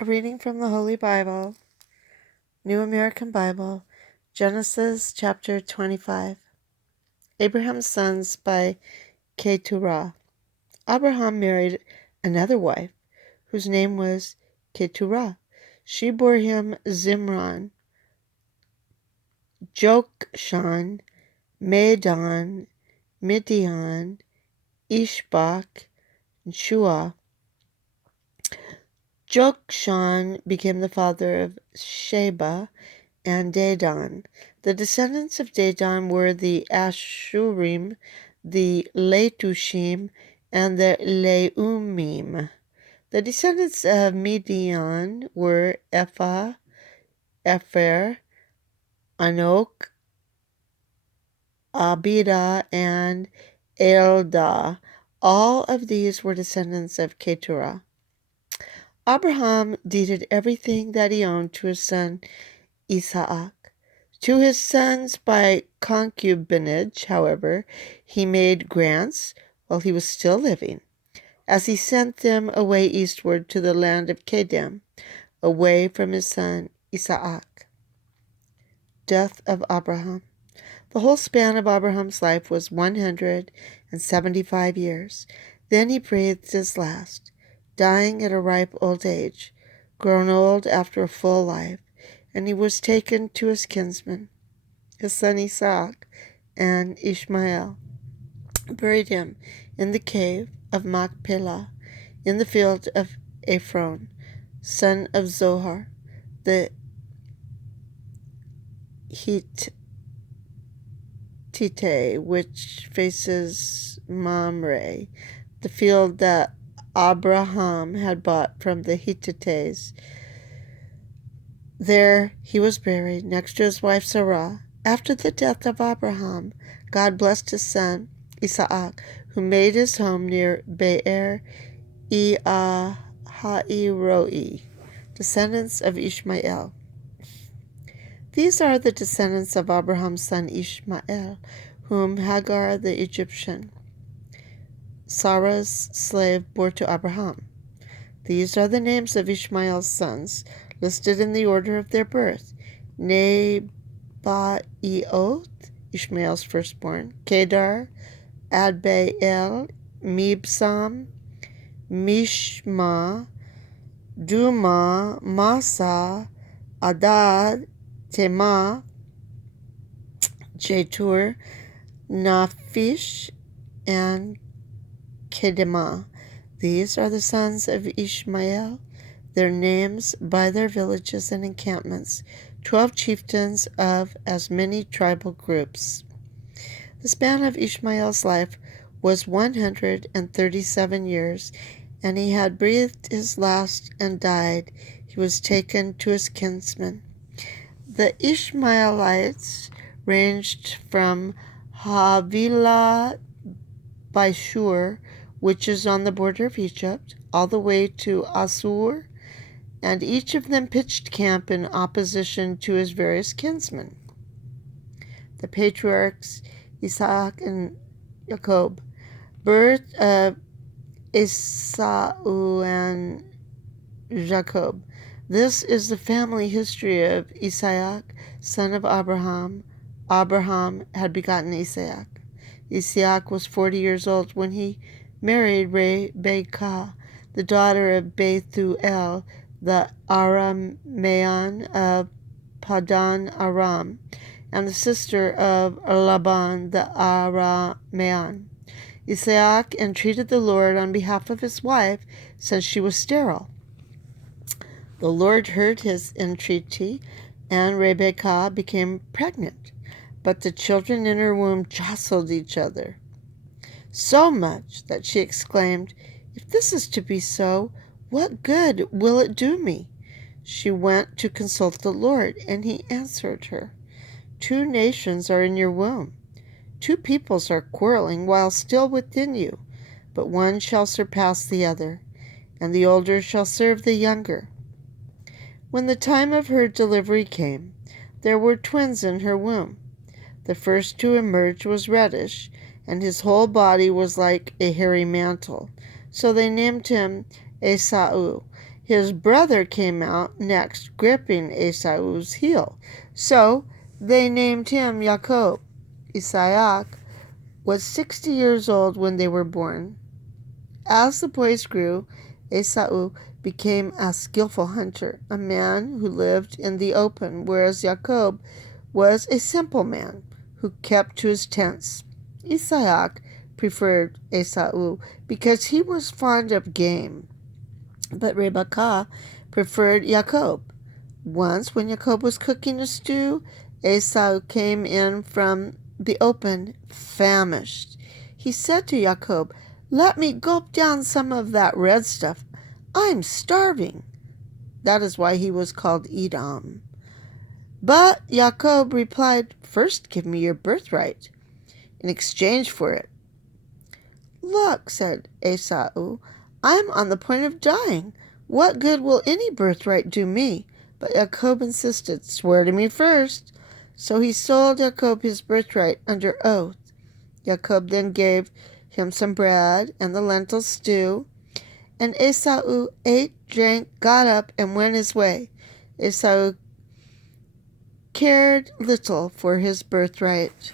A reading from the Holy Bible, New American Bible, Genesis chapter 25. Abraham's Sons by Keturah. Abraham married another wife, whose name was Keturah. She bore him Zimran, Jokshan, Medan, Midian, Ishbak, and Shua. Jokshan became the father of Sheba and Dedan. The descendants of Dedan were the Ashurim, the Letushim, and the Leumim. The descendants of Midian were Ephah, Epher, Anok, Abida, and Eldah. All of these were descendants of Keturah. Abraham deeded everything that he owned to his son Isaac. To his sons by concubinage, however, he made grants while he was still living, as he sent them away eastward to the land of Kedem, away from his son Isaac. Death of Abraham. The whole span of Abraham's life was 175 years. Then he breathed his last, dying at a ripe old age, grown old after a full life, and he was taken to his kinsmen, his son Isaac and Ishmael, buried him in the cave of Machpelah, in the field of Ephron, son of Zohar, the Hittite, which faces Mamre, the field that Abraham had bought from the Hittites. There he was buried next to his wife Sarah. After the death of Abraham, God blessed his son Isaac, who made his home near Be'er Hairoi, descendants of Ishmael. These are the descendants of Abraham's son Ishmael, whom Hagar the Egyptian, Sarah's slave, bore to Abraham. These are the names of Ishmael's sons, listed in the order of their birth: Nebaioth, Ishmael's firstborn; Kedar, Adbeel, Mibsam, Mishma, Duma, Masa, Adad, Tema, Jetur, Naphish, and Kedemah. These are the sons of Ishmael, their names by their villages and encampments, 12 chieftains of as many tribal groups. The span of Ishmael's life was 137 years, and he had breathed his last and died. He was taken to his kinsmen. The Ishmaelites ranged from Havilah by Shur, which is on the border of Egypt, all the way to Assur, and each of them pitched camp in opposition to his various kinsmen. The patriarchs Isaac and Jacob, birth of Esau and Jacob. This is the family history of Isaac, son of Abraham. Abraham had begotten Isaac. Isaac was 40 years old when he married Rebekah, the daughter of Bethuel, the Aramean of Padan Aram, and the sister of Laban the Aramean. Isaac entreated the Lord on behalf of his wife, since she was sterile. The Lord heard his entreaty, and Rebekah became pregnant, but the children in her womb jostled each other, so much that she exclaimed, "If this is to be so, what good will it do me?" She went to consult the Lord, and he answered her, "Two nations are in your womb. Two peoples are quarreling while still within you, but one shall surpass the other, and the older shall serve the younger." When the time of her delivery came, there were twins in her womb. The first to emerge was reddish, and his whole body was like a hairy mantle, so they named him Esau. His brother came out next, gripping Esau's heel. So they named him Jacob. Isaac was 60 years old when they were born. As the boys grew, Esau became a skillful hunter, a man who lived in the open, whereas Jacob was a simple man who kept to his tents. Isaac preferred Esau because he was fond of game, but Rebekah preferred Jacob. Once, when Jacob was cooking a stew, Esau came in from the open, famished. He said to Jacob, "Let me gulp down some of that red stuff. I'm starving." That is why he was called Edom. But Jacob replied, "First give me your birthright in exchange for it." "Look," said Esau, "I'm on the point of dying. What good will any birthright do me?" But Jacob insisted, "Swear to me first." So he sold Jacob his birthright under oath. Jacob then gave him some bread and the lentil stew, and Esau ate, drank, got up, and went his way. Esau cared little for his birthright.